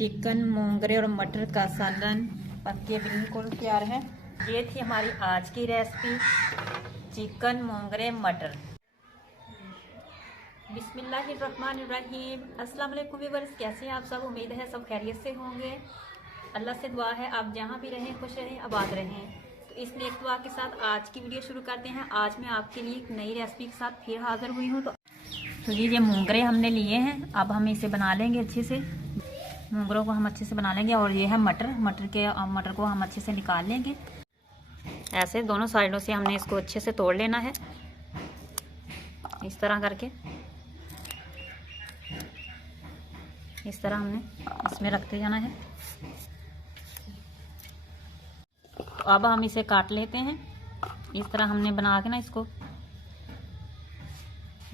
Chicken, मोंगरे और मटर का सालन पक के बिल्कुल तैयार है। ये थी हमारी आज की रेसिपी, चिकन, मोंगरे, मटर। बिस्मिल्लाहिर्रहमानिर्रहीम। अस्सलाम वालेकुम व्यूअर्स, कैसे हैं आप सब? उम्मीद है सब खैरियत से होंगे। अल्लाह से दुआ है आप जहाँ भी रहें खुश रहें, आबाद रहें। तो इस नेक दुआ के साथ आज की वीडियो शुरू करते हैं। आज मैं आपके लिए एक नई रेसिपी के साथ फिर हाजिर हुई हूँ। तो ये मोंगरे हमने लिए हैं, अब हम इसे बना लेंगे अच्छे से। मोंगरों को हम अच्छे से बना लेंगे। और ये है मटर को हम अच्छे से निकाल लेंगे। ऐसे दोनों साइडों से हमने इसको अच्छे से तोड़ लेना है, इस तरह करके। इस तरह हमने इसमें रखते जाना है। तो अब हम इसे काट लेते हैं। इस तरह हमने बना के ना इसको,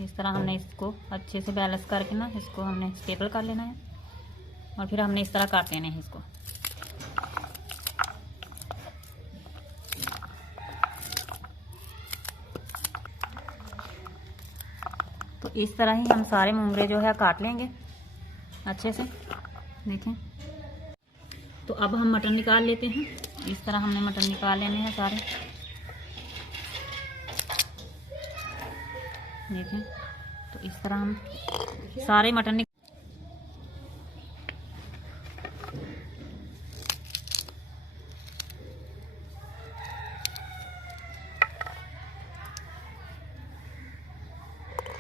इस तरह हमने इसको अच्छे से बैलेंस करके ना इसको हमने स्टेबल कर लेना है। और फिर हमने इस तरह काट लेने हैं इसको। तो इस तरह ही हम सारे मोंगरे जो है काट लेंगे अच्छे से। देखें, तो अब हम मटर निकाल लेते हैं। इस तरह हमने मटर निकाल लेने हैं सारे। देखें, तो इस तरह हम सारे मटर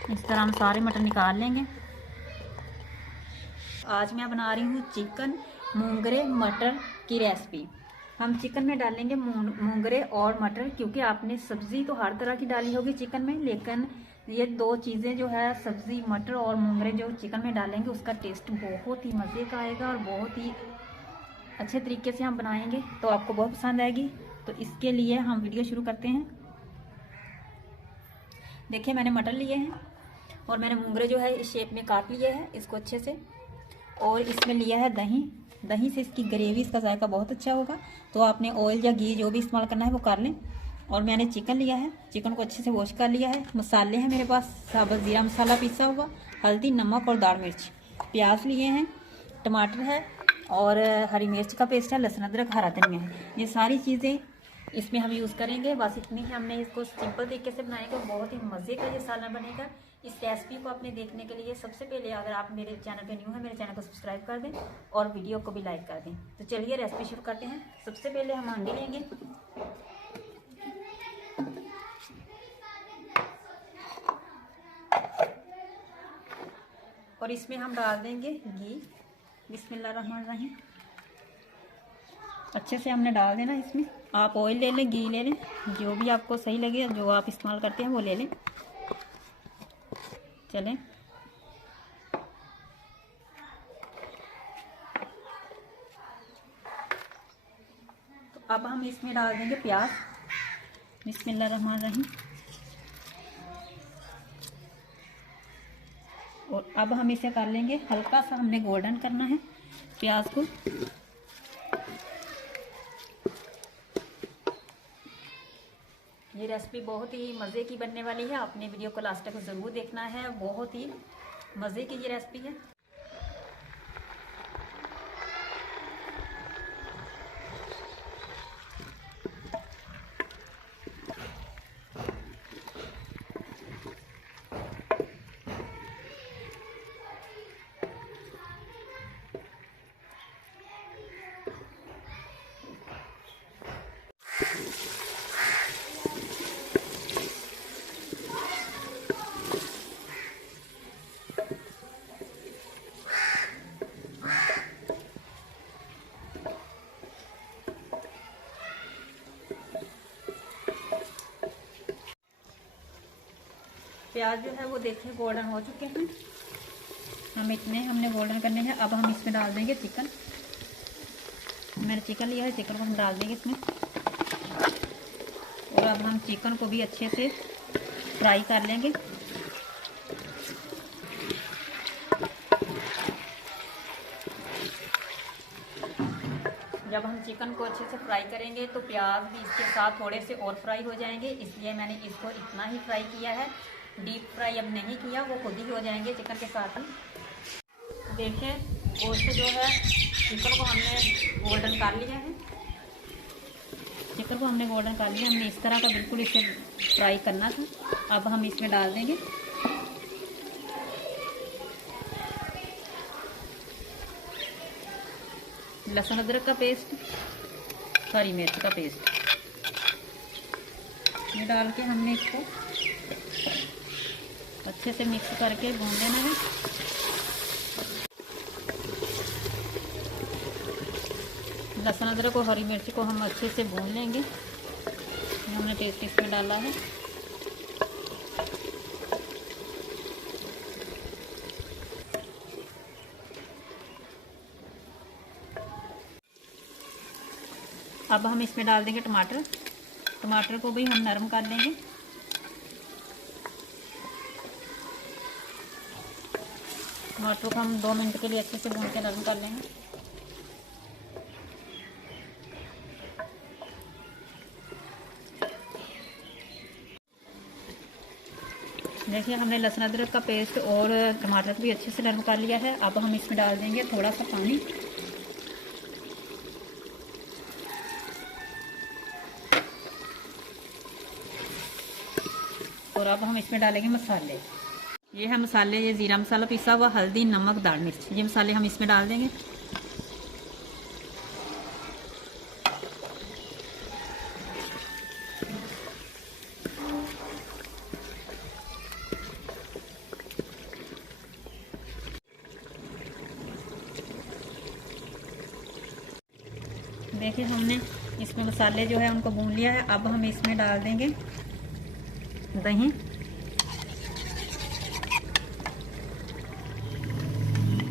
इस तरह हम सारे मटर निकाल लेंगे। आज मैं बना रही हूँ चिकन, मोंगरे, मटर की रेसिपी। हम चिकन में डालेंगे मोंगरे और मटर, क्योंकि आपने सब्जी तो हर तरह की डाली होगी चिकन में, लेकिन ये दो चीज़ें जो है, सब्जी मटर और मोंगरे जो चिकन में डालेंगे, उसका टेस्ट बहुत ही मज़े का आएगा और बहुत ही अच्छे तरीके से हम बनाएंगे, तो आपको बहुत पसंद आएगी। तो इसके लिए हम वीडियो शुरू करते हैं। देखिए, मैंने मटर लिए हैं और मैंने मोंगरे जो है इस शेप में काट लिए हैं इसको अच्छे से। और इसमें लिया है दही। दही से इसकी ग्रेवी, इसका जायका बहुत अच्छा होगा। तो आपने ऑयल या घी जो भी इस्तेमाल करना है वो कर लें। और मैंने चिकन लिया है, चिकन को अच्छे से वॉश कर लिया है। मसाले हैं मेरे पास, साबुत ज़ीरा मसाला पिसा हुआ, हल्दी, नमक और दाल मिर्च। प्याज लिए हैं, टमाटर है और हरी मिर्च का पेस्ट है, लहसुन अदरक, हरा धनिया है। ये सारी चीज़ें इसमें हम यूज़ करेंगे। बस इतनी ही हमने इसको सिंपल तरीके से बनाएंगे। बहुत ही मज़े का ये सालन बनेगा। इस रेसिपी को आपने देखने के लिए सबसे पहले, अगर आप मेरे चैनल पे न्यू है, मेरे चैनल को सब्सक्राइब कर दें और वीडियो को भी लाइक कर दें। तो चलिए रेसिपी शुरू करते हैं। सबसे पहले हम हांडी लेंगे। और इसमें हम डाल देंगे घी। बिस्मिल्लाहिर्रहमानिर्रहीम। अच्छे से हमने डाल देना इसमें। आप ऑयल ले लें, घी ले लें, जो भी आपको सही लगे, जो आप इस्तेमाल करते हैं वो ले लें। चलें, तो अब हम इसमें डाल देंगे प्याज। बिस्मिल्लाहिर्रहमानिर्रहीम। और अब हम इसे कर लेंगे हल्का सा, हमने गोल्डन करना है प्याज को। ये रेसिपी बहुत ही मज़े की बनने वाली है। आपने वीडियो को लास्ट तक ज़रूर देखना है। बहुत ही मज़े की ये रेसिपी है। प्याज जो है वो देखिए गोल्डन हो चुके हैं। हम इतने हमने गोल्डन करने हैं। अब हम इसमें डाल देंगे चिकन। मैंने चिकन लिया है, चिकन को हम डाल देंगे इसमें। और अब हम चिकन को भी अच्छे से फ्राई कर लेंगे। जब हम चिकन को अच्छे से फ्राई करेंगे तो प्याज भी इसके साथ थोड़े से और फ्राई हो जाएंगे, इसलिए मैंने इसको इतना ही फ्राई किया है। डीप फ्राई अब नहीं किया, वो खुद ही हो जाएंगे चिकन के साथ ही। देखें गोश्त जो है चिकन को हमने गोल्डन कर लिया है। चिकन को हमने गोल्डन कर लिया, हमने इस तरह का बिल्कुल इसे फ्राई करना था। अब हम इसमें डाल देंगे लहसुन अदरक का पेस्ट, हरी मिर्च का पेस्ट, ये डाल के हमने इसको अच्छे से मिक्स करके भून देना है। लहसुन अदरक और हरी मिर्च को हम अच्छे से भून लेंगे। हमने पेस्ट इसमें डाला है। अब हम इसमें डाल देंगे टमाटर। टमाटर को भी हम नरम कर लेंगे। टमाटर को हम 2 मिनट के लिए अच्छे से भून के नरम कर लेंगे। देखिए हमने लहसुन अदरक का पेस्ट और टमाटर को भी अच्छे से नरम कर लिया है। अब हम इसमें डाल देंगे थोड़ा सा पानी। और अब हम इसमें डालेंगे मसाले। ये है मसाले, ये ज़ीरा मसाला पिसा हुआ, हल्दी, नमक, दाल मिर्च, ये मसाले हम इसमें डाल देंगे। देखिए हमने इसमें मसाले जो है उनको भून लिया है। अब हम इसमें डाल देंगे दही।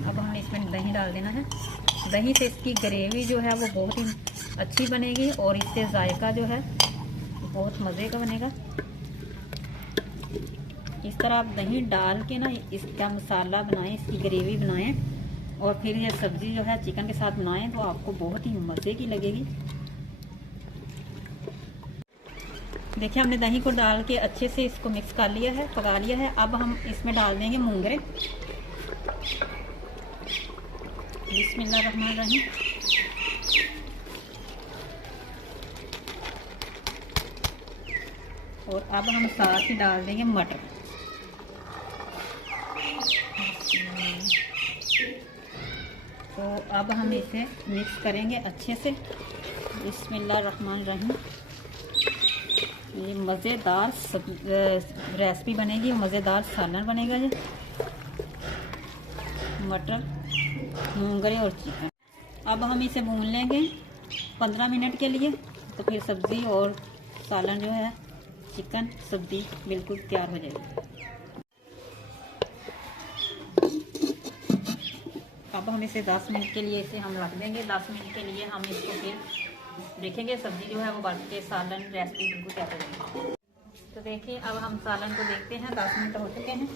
अब हमें इसमें दही डाल देना है। दही से इसकी ग्रेवी जो है वो बहुत ही अच्छी बनेगी और इससे जायका जो है बहुत मज़े का बनेगा। इस तरह आप दही डाल के ना इसका मसाला बनाएं, इसकी ग्रेवी बनाएं और फिर ये सब्ज़ी जो है चिकन के साथ बनाएं तो आपको बहुत ही मज़े की लगेगी। देखिए हमने दही को डाल के अच्छे से इसको मिक्स कर लिया है, पका लिया है। अब हम इसमें डाल देंगे मूंगरे। बिस्मिल्लाहिर्रहमानिर्रहीम। और अब हम साथ ही डाल देंगे मटर। तो अब हम इसे मिक्स करेंगे अच्छे से। बिस्मिल्लाहिर्रहमानिर्रहीम। ये मज़ेदार रेसिपी बनेगी, मज़ेदार सालन बनेगा। ये मटर, मूंगरे और चिकन। अब हम इसे भून लेंगे 15 मिनट के लिए। तो फिर सब्ज़ी और सालन जो है, चिकन सब्ज़ी बिल्कुल तैयार हो जाएगी। अब हम इसे 10 मिनट के लिए इसे हम रख देंगे। 10 मिनट के लिए हम इसको फिर देखेंगे सब्ज़ी जो है वो बन के सालन रेसिपी बिल्कुल तैयार हो जाएगी। तो देखिए अब हम सालन को देखते हैं। 10 मिनट हो चुके हैं।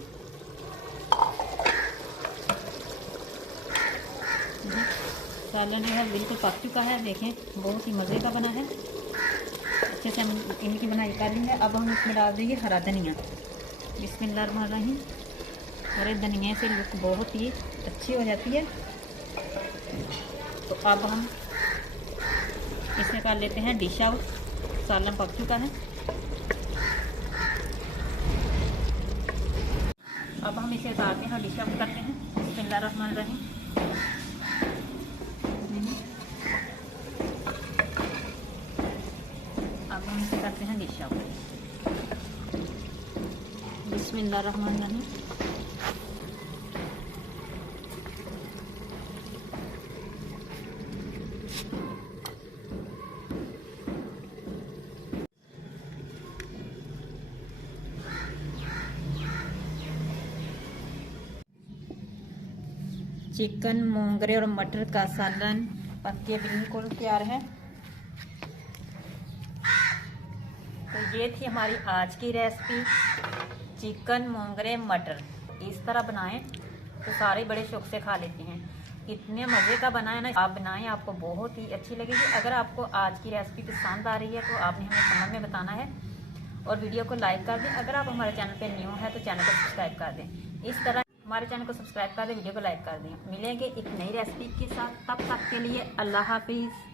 सालन जो है बिल्कुल पक चुका है। देखें बहुत ही मज़े का बना है। अच्छे से हम इनकी बनाई कर ली है। अब हम इसमें डाल देंगे हरा धनिया। बिस्मिल्लाहिर्रहमानिर्रहीम। हरे धनिया से लुक बहुत ही अच्छी हो जाती है। तो अब हम इसे कर लेते हैं डिश आउट। सालन पक चुका है। अब हम इसे उतारते हैं, डिश आउट करते हैं। बिस्मिल्लाहिर्रहमानिर्रहीम। अब हम इसे करते हैं डिश आउट। बिस्मिल्लाहिर्रहमानिर्रहीम। चिकन, मोंगरे और मटर का सालन पक के बिल्कुल तैयार है। तो ये थी हमारी आज की रेसिपी, चिकन, मोंगरे, मटर। इस तरह बनाएं तो सारे बड़े शौक से खा लेते हैं। कितने मज़े का बना है ना, आप बनाएं, आपको बहुत ही अच्छी लगेगी। अगर आपको आज की रेसिपी पसंद आ रही है तो आपने हमें कमेंट में बताना है और वीडियो को लाइक कर दें। अगर आप हमारे चैनल पर न्यू है तो चैनल को सब्सक्राइब कर दें। इस तरह हमारे चैनल को सब्सक्राइब कर दें, वीडियो को लाइक कर दें। मिलेंगे एक नई रेसिपी के साथ, तब तक के लिए अल्लाह हाफिज़।